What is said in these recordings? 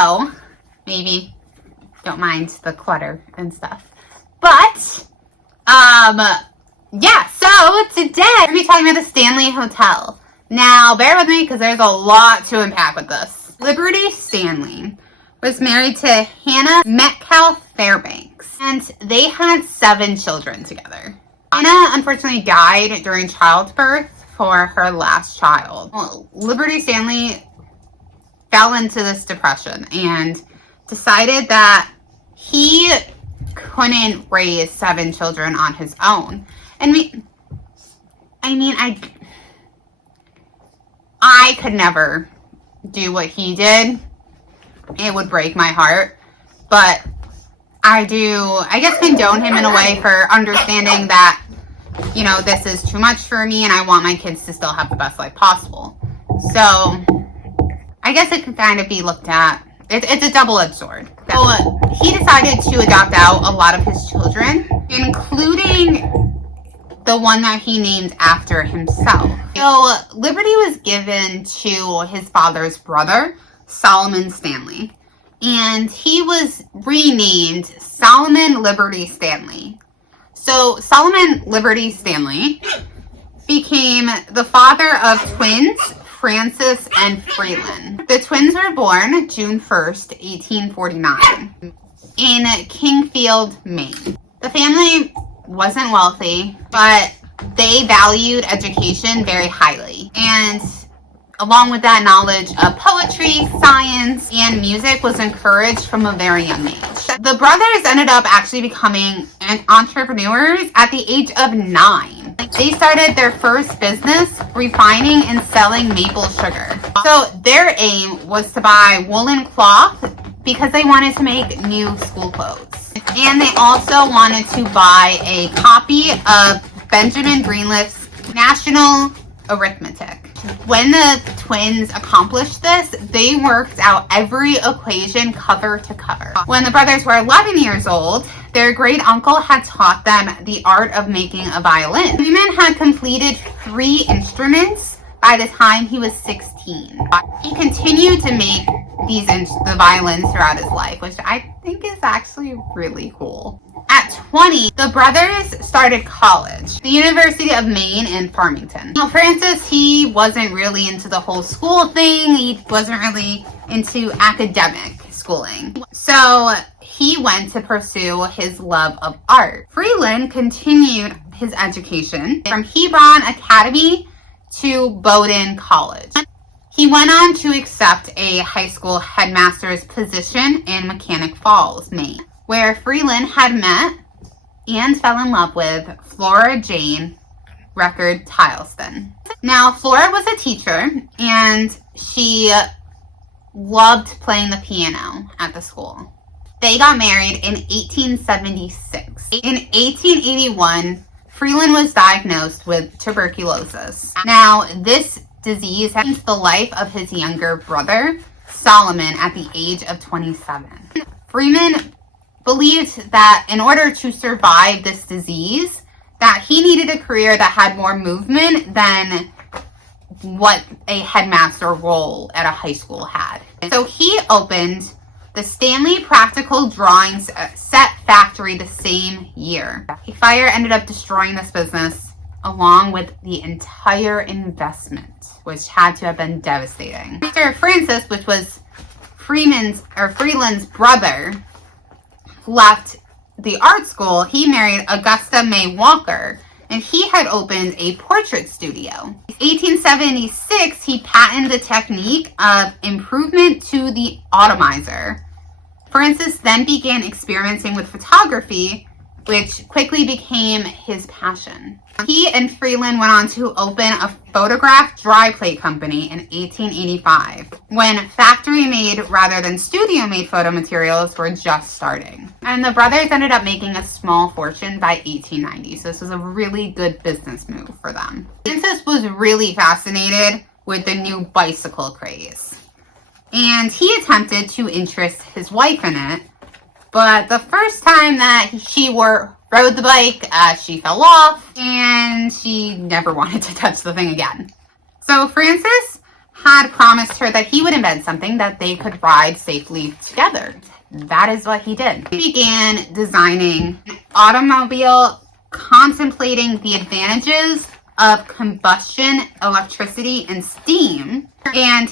So, maybe don't mind the clutter and stuff. But, yeah, so today we're going to be talking about the Stanley Hotel. Now, bear with me because there's a lot to unpack with this. Liberty Stanley was married to Hannah Metcalf Fairbanks, and they had 7 children together. Hannah unfortunately died during childbirth for her last child. Well, Liberty Stanley fell into this depression and decided that he couldn't raise 7 children on his own. And I could never do what he did. It would break my heart. But I guess, condone him in a way for understanding that, you know, this is too much for me and I want my kids to still have the best life possible. So, I guess it can kind of be looked at. It's a double-edged sword. So, he decided to adopt out a lot of his children, including the one that he named after himself. So, Liberty was given to his father's brother, Solomon Stanley, and he was renamed Solomon Liberty Stanley. So, Solomon Liberty Stanley became the father of twins, Francis and Freeland. The twins were born June 1st, 1849, in Kingfield, Maine. The family wasn't wealthy, but they valued education very highly. And along with that, knowledge of poetry, science, and music was encouraged from a very young age. The brothers ended up actually becoming entrepreneurs at the age of 9. They started their first business refining and selling maple sugar. So their aim was to buy woolen cloth because they wanted to make new school clothes. And they also wanted to buy a copy of Benjamin Greenleaf's National Arithmetic. When the twins accomplished this, they worked out every equation cover to cover. When the brothers were 11 years old, their great uncle had taught them the art of making a violin. Freeman had completed 3 instruments by the time he was 16. He continued to make the violins throughout his life, which I think is actually really cool. At 20, the brothers started college, the University of Maine in Farmington. Now, Francis, he wasn't really into the whole school thing. He wasn't really into academic schooling. So he went to pursue his love of art. Freeland continued his education from Hebron Academy to Bowdoin College. He went on to accept a high school headmaster's position in Mechanic Falls, Maine, where Freeland had met and fell in love with Flora Jane Record Tileston. Now, Flora was a teacher, and she loved playing the piano at the school. They got married in 1876. In 1881, Freeland was diagnosed with tuberculosis. Now, this disease had changed the life of his younger brother, Solomon, at the age of 27. Freeman believed that in order to survive this disease, that he needed a career that had more movement than what a headmaster role at a high school had. So he opened the Stanley Practical Drawings Set Factory the same year. A fire ended up destroying this business along with the entire investment, which had to have been devastating. Mr. Francis, which was Freeland's brother, left the art school. He married Augusta May Walker, and he had opened a portrait studio. In 1876, he patented the technique of improvement to the atomizer. Francis then began experimenting with photography, which quickly became his passion. He and Freeland went on to open a photograph dry plate company in 1885, when factory-made rather than studio-made photo materials were just starting. And the brothers ended up making a small fortune by 1890, so this was a really good business move for them. Francis was really fascinated with the new bicycle craze, and he attempted to interest his wife in it, but the first time that she rode the bike, she fell off, and she never wanted to touch the thing again. So Francis had promised her that he would invent something that they could ride safely together. That is what he did. He began designing an automobile contemplating the advantages of combustion, electricity, and steam. And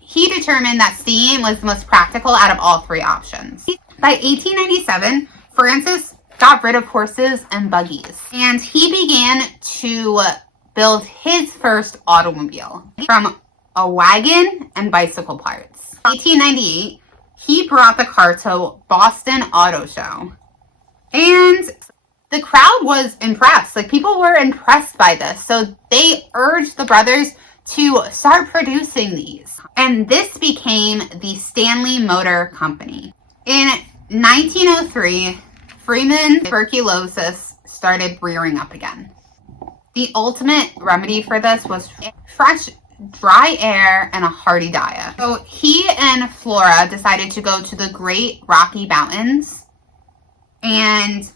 he determined that steam was the most practical out of all three options. By 1897, Francis got rid of horses and buggies, and he began to build his first automobile from a wagon and bicycle parts. In 1898, he brought the car to Boston Auto Show, and the crowd was impressed. Like, people were impressed by this, so they urged the brothers to start producing these, and this became the Stanley Motor Company. In 1903, Freeman's tuberculosis started rearing up again. The ultimate remedy for this was fresh, dry air and a hearty diet. So he and Flora decided to go to the Great Rocky Mountains, and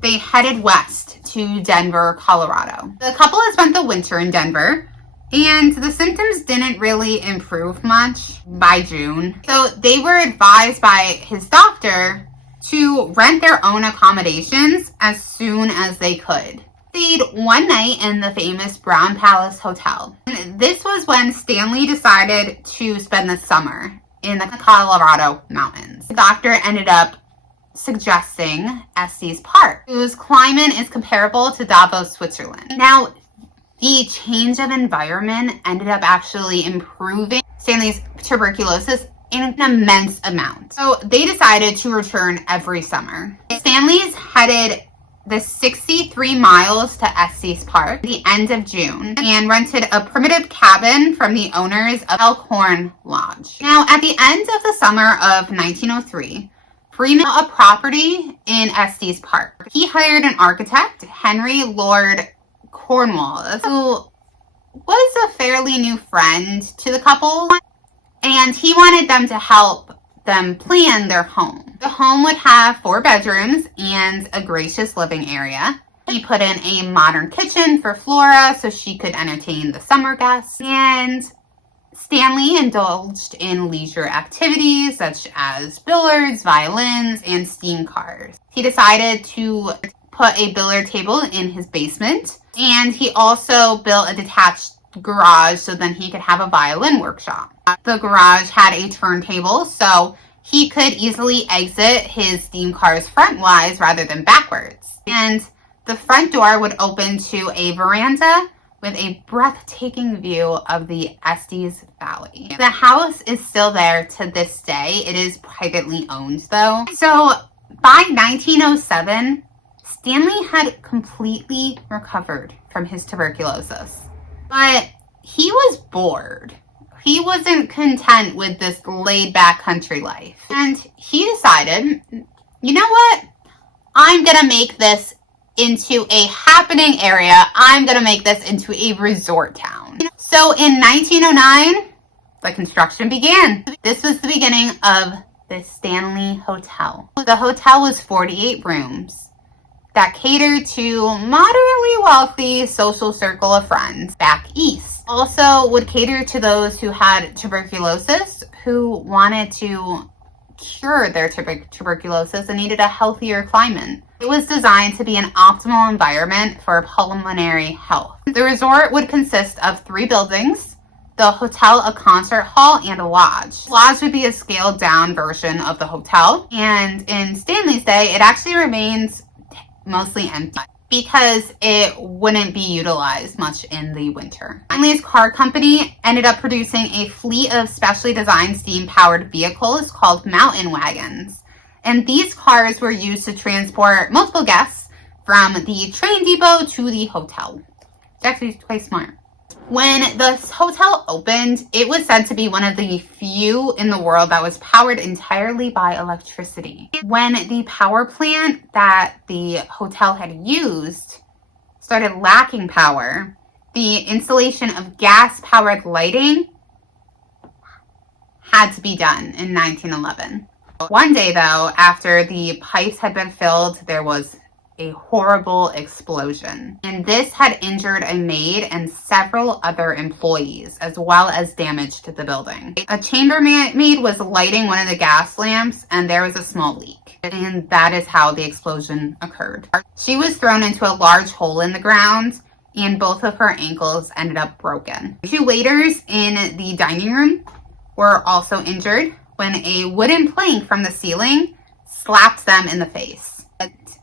they headed west to Denver, Colorado. The couple had spent the winter in Denver, and the symptoms didn't really improve much by June. So they were advised by his doctor to rent their own accommodations as soon as they could. They stayed one night in the famous Brown Palace Hotel. This was when Stanley decided to spend the summer in the Colorado mountains. The doctor ended up suggesting Estes Park, whose climate is comparable to Davos, Switzerland. Now, the change of environment ended up actually improving Stanley's tuberculosis in an immense amount. So they decided to return every summer. Stanley's headed the 63 miles to Estes Park at the end of June and rented a primitive cabin from the owners of Elkhorn Lodge. Now, at the end of the summer of 1903, Freeman bought a property in Estes Park. He hired an architect, Henry Lord Cornwallis, who was a fairly new friend to the couple, and he wanted them to help them plan their home. The home would have 4 bedrooms and a gracious living area. He put in a modern kitchen for Flora so she could entertain the summer guests, and Stanley indulged in leisure activities such as billiards, violins, and steam cars. He decided to put a billiard table in his basement, and he also built a detached garage so then he could have a violin workshop. The garage had a turntable, so he could easily exit his steam cars front-wise rather than backwards. And the front door would open to a veranda with a breathtaking view of the Estes Valley. The house is still there to this day. It is privately owned, though. So by 1907, Stanley had completely recovered from his tuberculosis, but he was bored. He wasn't content with this laid-back country life, and he decided, you know what? I'm gonna make this into a happening area. I'm gonna make this into a resort town. So in 1909, the construction began. This was the beginning of the Stanley Hotel. The hotel was 48 rooms that catered to moderately wealthy social circle of friends back east. Also would cater to those who had tuberculosis, who wanted to cure their tuberculosis and needed a healthier climate. It was designed to be an optimal environment for pulmonary health. The resort would consist of 3 buildings, the hotel, a concert hall, and a lodge. The lodge would be a scaled down version of the hotel, and in Stanley's day, it actually remains mostly empty because it wouldn't be utilized much in the winter. Stanley's car company ended up producing a fleet of specially designed steam-powered vehicles called mountain wagons. And these cars were used to transport multiple guests from the train depot to the hotel. It's actually quite smart. When the hotel opened, it was said to be one of the few in the world that was powered entirely by electricity. When the power plant that the hotel had used started lacking power, the installation of gas-powered lighting had to be done in 1911. One day, though, after the pipes had been filled, there was a horrible explosion. And this had injured a maid and several other employees, as well as damage to the building. A chambermaid was lighting one of the gas lamps, and there was a small leak. And that is how the explosion occurred. She was thrown into a large hole in the ground, and both of her ankles ended up broken. 2 waiters in the dining room were also injured when a wooden plank from the ceiling slapped them in the face.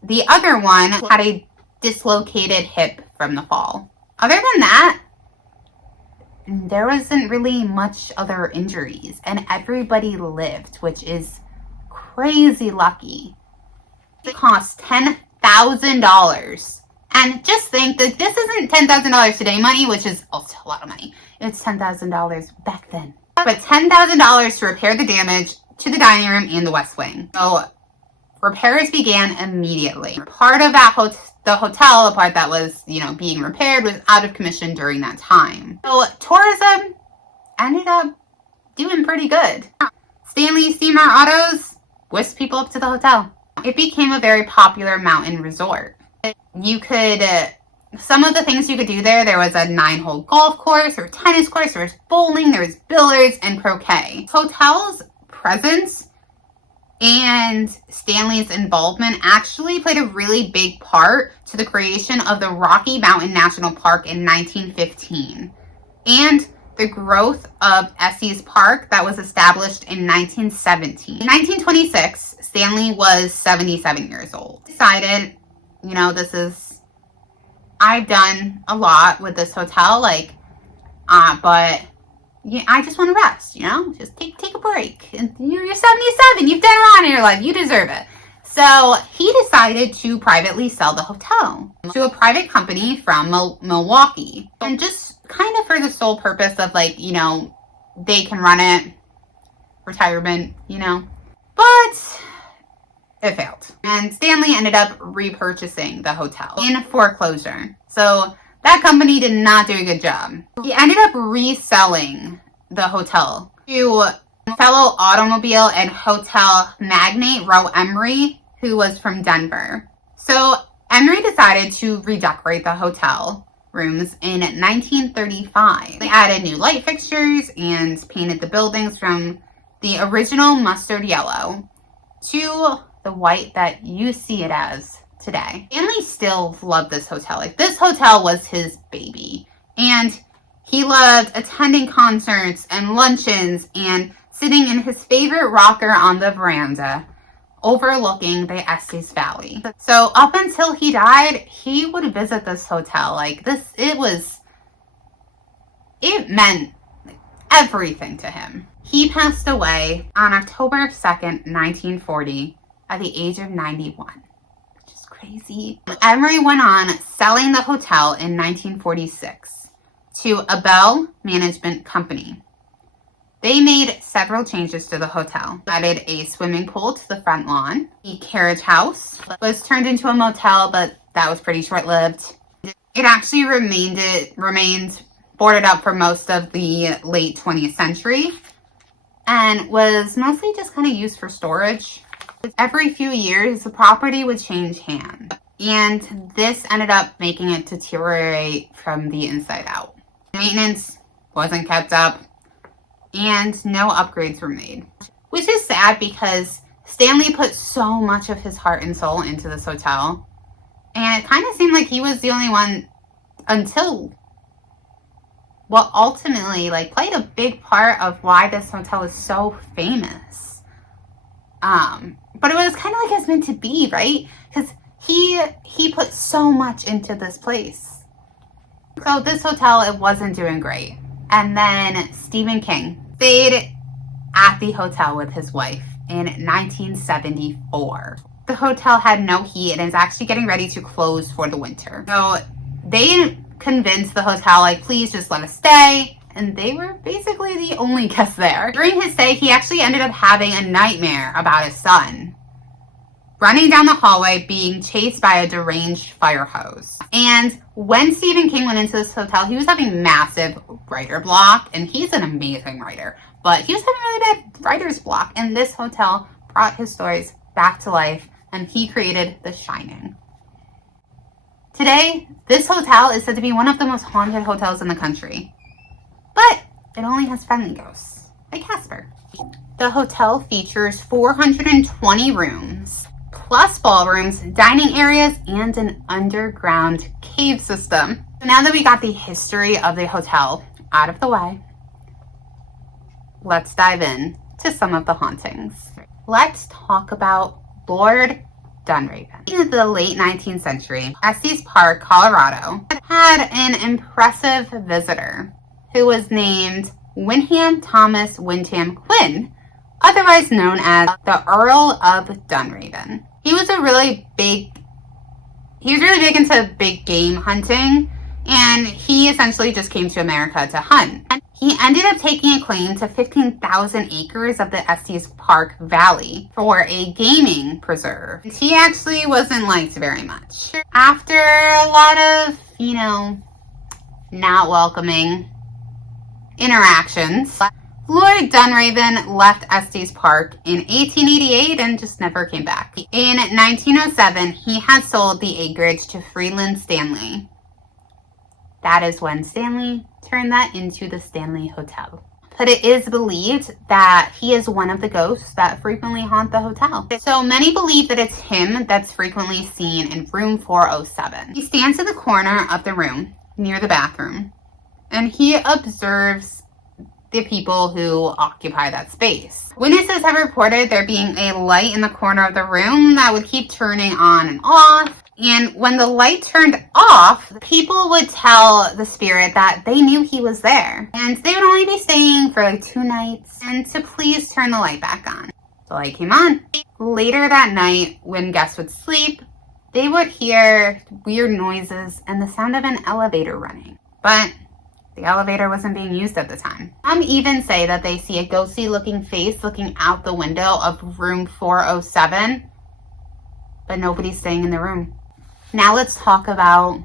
The other one had a dislocated hip from the fall. Other than that, there wasn't really much other injuries, and everybody lived, which is crazy lucky. It cost $10,000. And just think that this isn't $10,000 today money, which is also a lot of money. It's $10,000 back then. But $10,000 to repair the damage to the dining room and the West Wing. So repairs began immediately. Part of that the hotel, the part that was, being repaired, was out of commission during that time. So tourism ended up doing pretty good. Stanley Steamer Autos whisked people up to the hotel. It became a very popular mountain resort. You could, some of the things you could do there was a 9-hole golf course or tennis course, there was bowling, there was billiards, and croquet. Hotel's presence and Stanley's involvement actually played a really big part to the creation of the Rocky Mountain National Park in 1915 and the growth of Estes Park that was established in 1917. In 1926, Stanley was 77 years old. Decided, I've done a lot with this hotel, but I just want to rest, just take a break. And you're 77, you've done a lot in your life, you deserve it. So he decided to privately sell the hotel to a private company from Milwaukee. And just kind of for the sole purpose of they can run it, retirement, But it failed. And Stanley ended up repurchasing the hotel in foreclosure. So that company did not do a good job. He ended up reselling the hotel to fellow automobile and hotel magnate Roe Emery, who was from Denver. So Emery decided to redecorate the hotel rooms in 1935. They added new light fixtures and painted the buildings from the original mustard yellow to the white that you see it as today. Stanley still loved this hotel. This hotel was his baby. And he loved attending concerts and luncheons and sitting in his favorite rocker on the veranda overlooking the Estes Valley. So up until he died, he would visit this hotel. It meant everything to him. He passed away on October 2nd, 1940 at the age of 91. Which is crazy. Emery went on selling the hotel in 1946 to Abel Management Company. They made several changes to the hotel. Added a swimming pool to the front lawn. The carriage house was turned into a motel, but that was pretty short-lived. It actually remained boarded up for most of the late 20th century and was mostly just kind of used for storage. Every few years, the property would change hands, and this ended up making it deteriorate from the inside out. Maintenance wasn't kept up, and no upgrades were made, which is sad because Stanley put so much of his heart and soul into this hotel, and it kind of seemed like he was the only one until ultimately played a big part of why this hotel is so famous. But it was kind of like it's meant to be, right? Because he put so much into this place. So this hotel, it wasn't doing great. And then Stephen King stayed at the hotel with his wife in 1974. The hotel had no heat and is actually getting ready to close for the winter. So they convinced the hotel, please just let us stay. And they were basically the only guests there. During his stay, he actually ended up having a nightmare about his son running down the hallway being chased by a deranged fire hose. And when Stephen King went into this hotel, he was having massive writer block, and he's an amazing writer, but he was having really bad writer's block, and this hotel brought his stories back to life, and he created The Shining. Today, this hotel is said to be one of the most haunted hotels in the country. But it only has friendly ghosts, like Casper. The hotel features 420 rooms, plus ballrooms, dining areas, and an underground cave system. Now that we got the history of the hotel out of the way, let's dive in to some of the hauntings. Let's talk about Lord Dunraven. In the late 19th century, Estes Park, Colorado, had an impressive visitor who was named Wyndham Thomas Wyndham Quinn, otherwise known as the Earl of Dunraven. He was really big into big game hunting, and he essentially just came to America to hunt. And he ended up taking a claim to 15,000 acres of the Estes Park Valley for a gaming preserve. He actually wasn't liked very much. After a lot of, not welcoming interactions, Lord Dunraven left Estes Park in 1888 and just never came back. In 1907, he had sold the acreage to Freeland Stanley. That is when Stanley turned that into the Stanley Hotel. But it is believed that he is one of the ghosts that frequently haunt the hotel. So many believe that it's him that's frequently seen in room 407. He stands in the corner of the room near the bathroom, and he observes the people who occupy that space. Witnesses have reported there being a light in the corner of the room that would keep turning on and off. And when the light turned off, people would tell the spirit that they knew he was there. And they would only be staying for like 2 nights and to please turn the light back on. The light came on. Later that night, when guests would sleep, they would hear weird noises and the sound of an elevator running. But the elevator wasn't being used at the time. Some even say that they see a ghostly looking face looking out the window of room 407, but nobody's staying in the room. Now let's talk about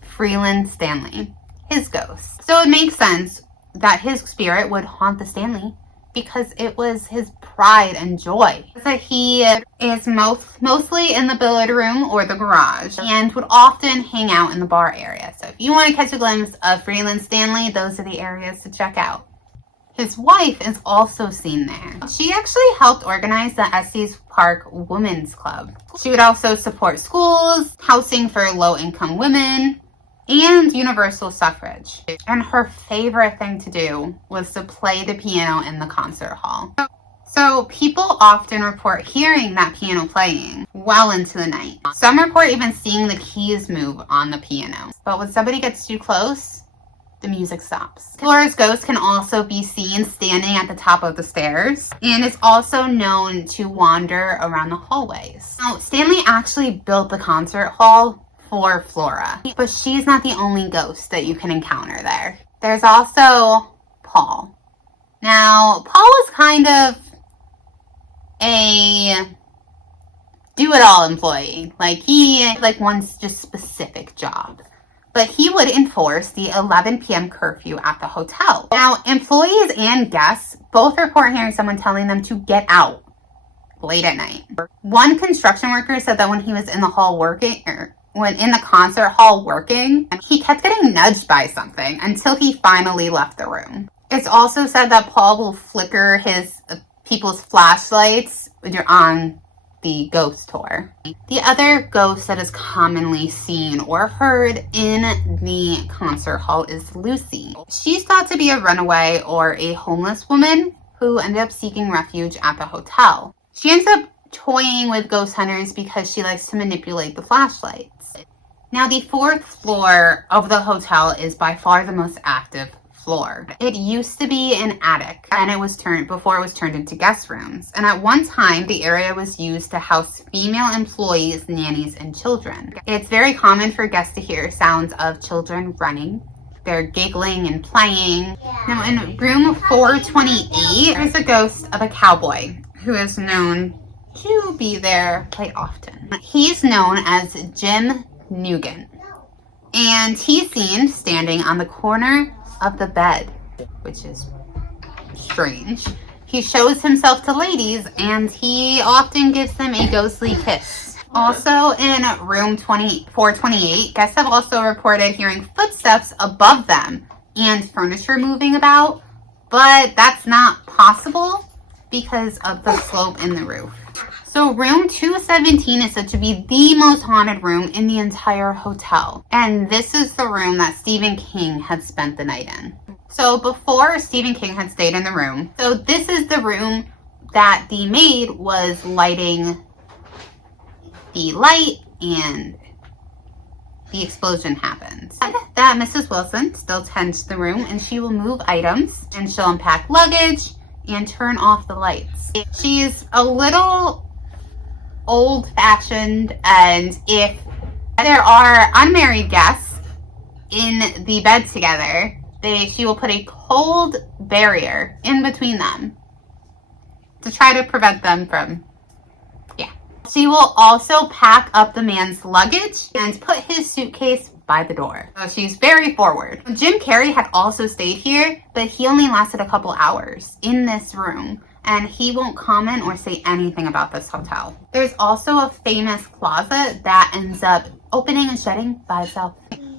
Freeland Stanley, his ghost. So it makes sense that his spirit would haunt the Stanley because it was his pride and joy. That he is mostly in the billiard room or the garage and would often hang out in the bar area. So if you want to catch a glimpse of Freeland Stanley, those are the areas to check out. His wife is also seen there. She actually helped organize the Estes Park Women's Club. She would also support schools, housing for low-income women, and universal suffrage. And her favorite thing to do was to play the piano in the concert hall. So people often report hearing that piano playing well into the night. Some report even seeing the keys move on the piano. But when somebody gets too close, the music stops. Laura's ghost can also be seen standing at the top of the stairs and is also known to wander around the hallways. Now, Stanley actually built the concert hall for Flora, but she's not the only ghost that you can encounter there. There's also Paul. Now, Paul was kind of a do-it-all employee. He had one just specific job. But he would enforce the 11 p.m. curfew at the hotel. Now, employees and guests both report hearing someone telling them to get out late at night. One construction worker said that when he was in the hall working, when in the concert hall working, he kept getting nudged by something until he finally left the room. It's also said that Paul will flicker his people's flashlights when you're on the ghost tour. The other ghost that is commonly seen or heard in the concert hall is Lucy. She's thought to be a runaway or a homeless woman who ended up seeking refuge at the hotel. She ends up toying with ghost hunters because she likes to manipulate the flashlights. Now, the 4th floor of the hotel is by far the most active floor. It used to be an attic, and before it was turned into guest rooms. And at one time, the area was used to house female employees, nannies, and children. It's very common for guests to hear sounds of children running. They're giggling and playing. Now, in room 428, there's a ghost of a cowboy who is known to be there quite often. He's known as Jim Nugent, and he's seen standing on the corner of the bed, which is strange. He shows himself to ladies, and he often gives them a ghostly kiss. Also in room 428, guests have also reported hearing footsteps above them and furniture moving about, but that's not possible because of the slope in the roof. So room 217 is said to be the most haunted room in the entire hotel. And this is the room that Stephen King had spent the night in. So before Stephen King had stayed in the room, so this is the room that the maid was lighting the light and the explosion happens. That Mrs. Wilson still tends the room, and she will move items and she'll unpack luggage and turn off the lights. She's a little old-fashioned, and if there are unmarried guests in the bed together, she will put a cold barrier in between them to try to prevent them from, She will also pack up the man's luggage and put his suitcase by the door. So she's very forward. Jim Carrey had also stayed here, but he only lasted a couple hours in this room, and he won't comment or say anything about this hotel. There's also a famous closet that ends up opening and shutting by itself.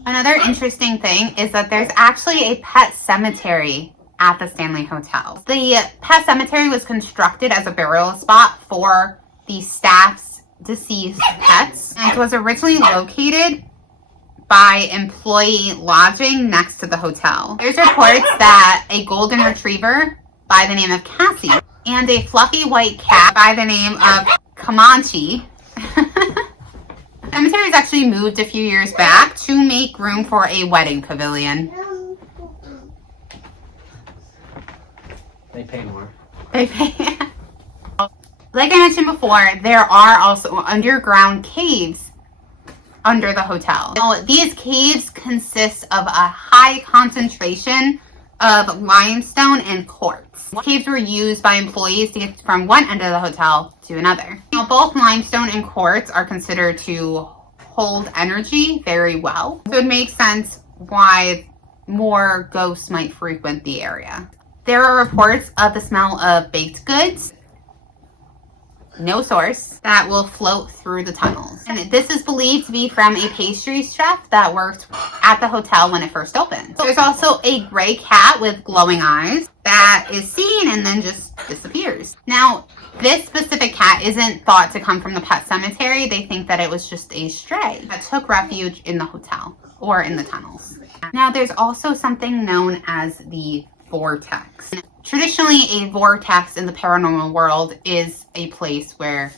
Another interesting thing is that there's actually a pet cemetery at the Stanley Hotel. The pet cemetery was constructed as a burial spot for the staff's deceased pets, and it was originally located by employee lodging next to the hotel. There's reports that a golden retriever by the name of Cassie and a fluffy white cat by the name of Comanche. The cemetery was actually moved a few years back to make room for a wedding pavilion. They pay more. They pay. Like I mentioned before, there are also underground caves under the hotel. Now, these caves consist of a high concentration of limestone and quartz. Caves were used by employees to get from one end of the hotel to another. Now, both limestone and quartz are considered to hold energy very well, so it makes sense why more ghosts might frequent the area. There are reports of the smell of baked goods, no source, that will float through the tunnels. And this is believed to be from a pastry chef that worked at the hotel when it first opened. There's also a gray cat with glowing eyes that is seen and then just disappears. Now, this specific cat isn't thought to come from the pet cemetery. They think that it was just a stray that took refuge in the hotel or in the tunnels. Now, there's also something known as the vortex. Traditionally, a vortex in the paranormal world is a place where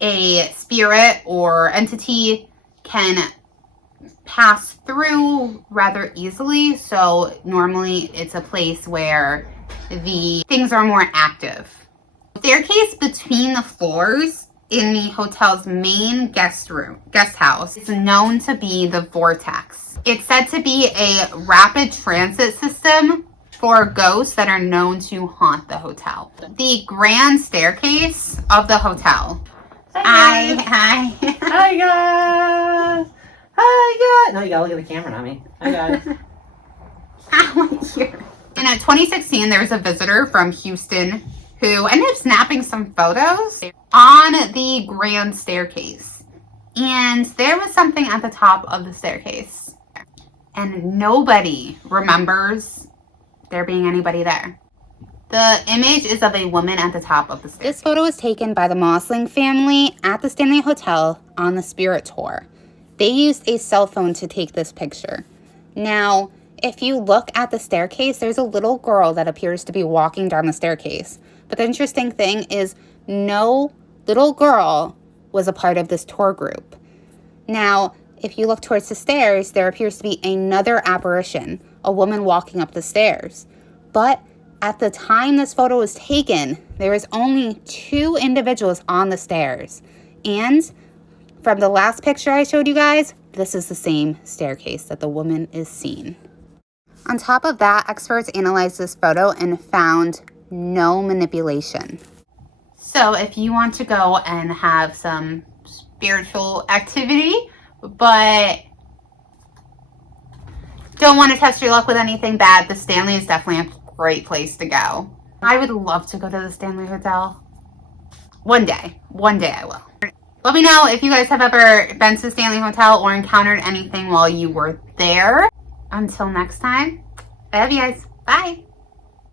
a spirit or entity can pass through rather easily. So normally it's a place where the things are more active. The staircase between the floors in the hotel's main guest house is known to be the vortex. It's said to be a rapid transit system for ghosts that are known to haunt the hotel. The grand staircase of the hotel. Hi. Hi guys. Hi guys. No, you gotta look at the camera, not me. Hi guys. In 2016, there was a visitor from Houston who ended up snapping some photos on the grand staircase. And there was something at the top of the staircase. And nobody remembers there being anybody there. The image is of a woman at the top of the stairs. This photo was taken by the Mosling family at the Stanley Hotel on the Spirit Tour. They used a cell phone to take this picture. Now, if you look at the staircase, there's a little girl that appears to be walking down the staircase. But the interesting thing is no little girl was a part of this tour group. Now, if you look towards the stairs, there appears to be another apparition, a woman walking up the stairs. But at the time this photo was taken, there was only 2 individuals on the stairs. And from the last picture I showed you guys, this is the same staircase that the woman is seen. On top of that, experts analyzed this photo and found no manipulation. So if you want to go and have some spiritual activity, but don't want to test your luck with anything bad, the Stanley is definitely a great place to go. I would love to go to the Stanley Hotel. One day I will. Let me know if you guys have ever been to Stanley Hotel or encountered anything while you were there. Until next time, I love you guys. Bye.